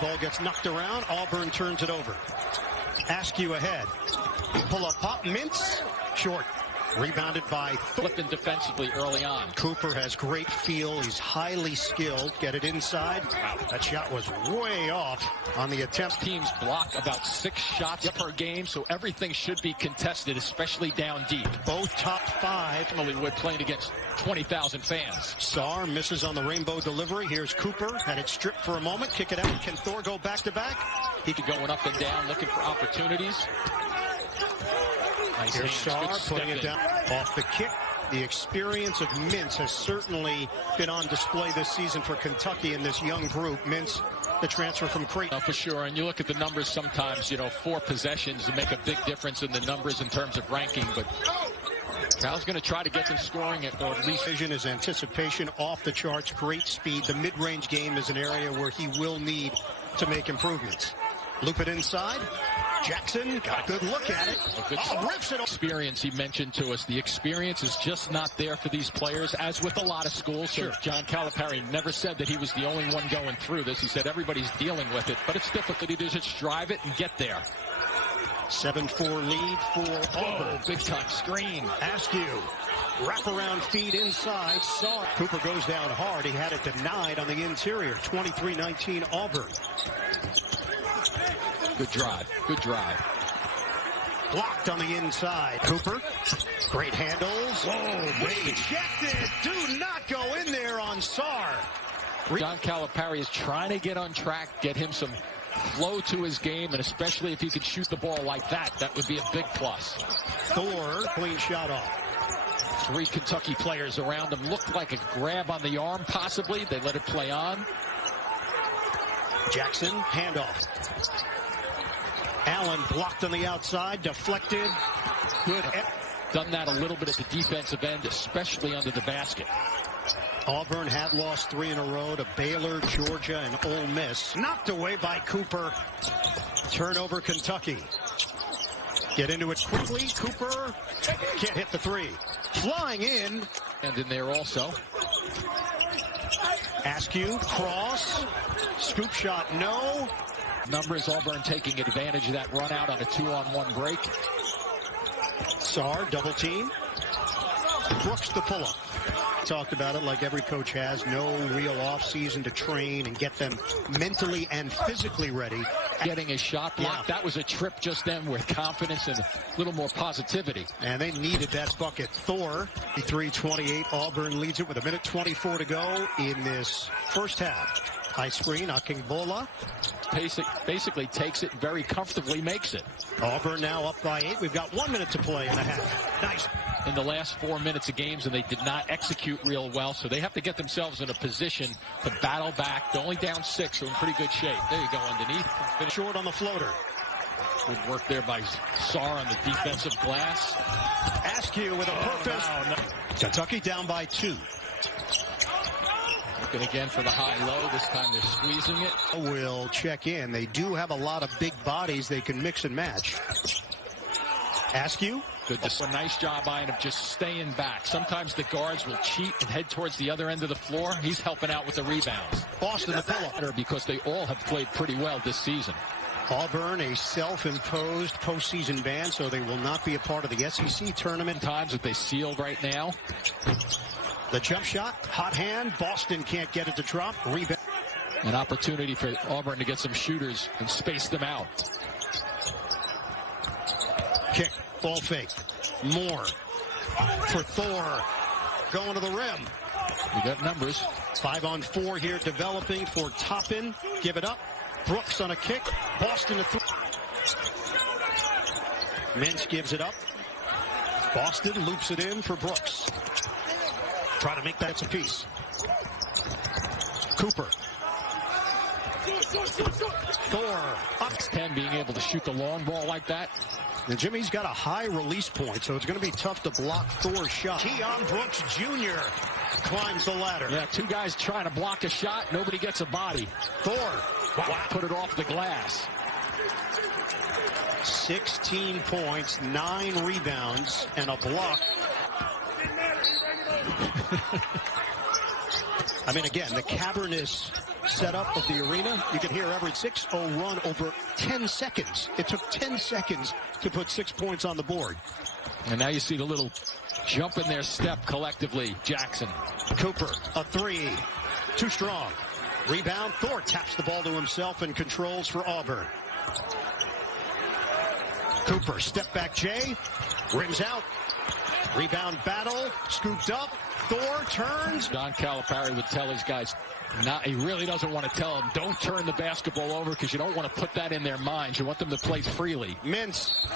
Ball gets knocked around. Auburn turns it over. Askew ahead. Pull up pop. Mintz. Short. Rebounded by flipping defensively early on. Cooper has great feel. He's highly skilled. Get it inside. Wow, that shot was way off on the attempt. Teams block about 6 shots per game, so everything should be contested, especially down deep. Both top 5. Emily Wood playing against 20,000 fans. Sarr misses on the rainbow delivery. Here's Cooper. Had it stripped for a moment. Kick it out. Can Thor go back to back? He could going up and down, looking for opportunities. Nice Here's Sarr putting it down off the kick. The experience of Mintz has certainly been on display this season for Kentucky in this young group. Mintz, the transfer from Creighton. For sure, and you look at the numbers sometimes, 4 possessions make a big difference in the numbers in terms of ranking, but Cal's going to try to get them scoring it, or at least. Vision is anticipation off the charts, great speed. The mid-range game is an area where he will need to make improvements. Loop it inside. Jackson got a good look at it. Rips it. Experience he mentioned to us. The experience is just not there for these players, as with a lot of schools. Sure. So John Calipari never said that he was the only one going through this. He said everybody's dealing with it, but it's difficult to just drive it and get there. 7-4 lead for Auburn. Big time screen. Askew. Wraparound feed inside. Sarr. Cooper goes down hard. He had it denied on the interior. 23-19 Auburn. Good drive. Good drive. Blocked on the inside. Cooper. Great handles. Whoa, rejected. Do not go in there on Sarr. John Calipari is trying to get on track, get him some flow to his game, and especially if he could shoot the ball like that, that would be a big plus. Thor, clean shot off. 3 Kentucky players around him. Looked like a grab on the arm, possibly. They let it play on. Jackson, handoff. Allen blocked on the outside, deflected. Good. Done that a little bit at the defensive end, especially under the basket. Auburn had lost 3 in a row to Baylor, Georgia, and Ole Miss. Knocked away by Cooper. Turnover, Kentucky. Get into it quickly. Cooper can't hit the 3. Flying in. And in there also. Askew, cross. Scoop shot, no. Numbers, Auburn taking advantage of that run out on a 2-on-1 break. Sarr, double team. Brooks the pull-up. Talked about it like every coach has. No real off-season to train and get them mentally and physically ready. Getting a shot block. That was a trip just then with confidence and a little more positivity. And they needed that bucket. Thor, 23-28. Auburn leads it with 1:24 to go in this first half. High screen, Akingbola. Basically takes it very comfortably, makes it. Auburn now up by 8. We've got 1 minute to play and a half. Nice. In the last 4 minutes of games, and they did not execute real well, so they have to get themselves in a position to battle back. They're only down 6, so in pretty good shape. There you go underneath. Finish short on the floater. Good work there by Sarr on the defensive glass. Askew with a purpose. No. Kentucky down by 2. Looking again for the high-low. This time they're squeezing it. Will check in. They do have a lot of big bodies they can mix and match. Askew. Good. A nice job by him of just staying back. Sometimes the guards will cheat and head towards the other end of the floor. He's helping out with the rebounds. Boston the pull-up. Because they all have played pretty well this season. Auburn, a self-imposed postseason ban, so they will not be a part of the SEC tournament. Times that they sealed right now. The jump shot, hot hand. Boston can't get it to drop. Rebound. An opportunity for Auburn to get some shooters and space them out. Kick, ball fake. More for Thor. Going to the rim. We got numbers. 5-on-4 here developing for Toppin. Give it up. Brooks on a kick. Boston a 3. Mintz gives it up. Boston loops it in for Brooks. Trying to make that a piece. Cooper. Thor up. 10 being able to shoot the long ball like that. And Jimmy's got a high release point, so it's going to be tough to block Thor's shot. Keon Brooks Jr. climbs the ladder. Yeah, 2 guys trying to block a shot. Nobody gets a body. Thor. Wow. Put it off the glass. 16 points, 9 rebounds, and a block. I mean, again, the cavernous setup of the arena. You can hear every 6-0 run over 10 seconds. It took 10 seconds to put 6 points on the board. And now you see the little jump in their step collectively. Jackson. Cooper, a three. Too strong. Rebound. Thor taps the ball to himself and controls for Auburn. Cooper, step back Jay. Rims out. Rebound battle. Scooped up. Thor turns. Don Calipari would tell his guys, he really doesn't want to tell them, don't turn the basketball over, because you don't want to put that in their minds. You want them to play freely. Mintz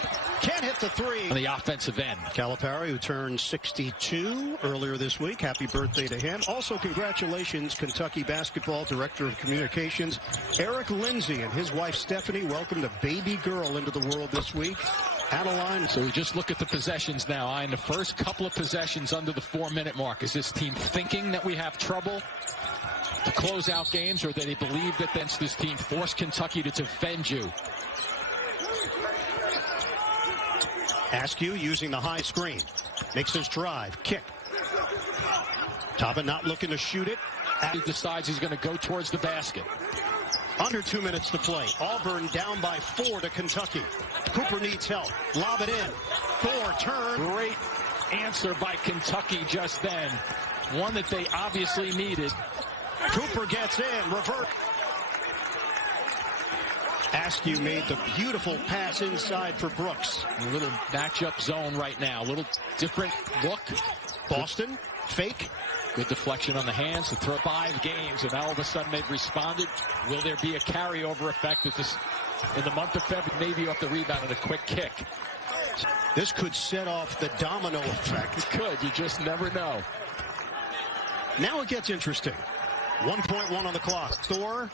can't hit the three. On the offensive end. Calipari, who turned 62 earlier this week. Happy birthday to him. Also, congratulations, Kentucky basketball director of communications, Eric Lindsay, and his wife, Stephanie, welcomed a baby girl into the world this week. Adeline. So we just look at the possessions now. In the first couple of possessions under the 4-minute mark, is this team thinking that we have trouble to close out games, or that they believe that this team forced Kentucky to defend you? Askew using the high screen. Makes his drive. Kick. Taba not looking to shoot it. He decides he's going to go towards the basket. Under 2 minutes to play. Auburn down by 4 to Kentucky. Cooper needs help. Lob it in. Thor turn. Great answer by Kentucky just then. One that they obviously needed. Cooper gets in. Revert. Askew made the beautiful pass inside for Brooks. A little matchup zone right now. A little different look. Boston. Fake. Good deflection on the hands to throw 5 games, and now all of a sudden they've responded. Will there be a carryover effect in the month of February? Maybe off the rebound and a quick kick. This could set off the domino effect. It could. You just never know. Now it gets interesting. 1.1 on the clock. Thor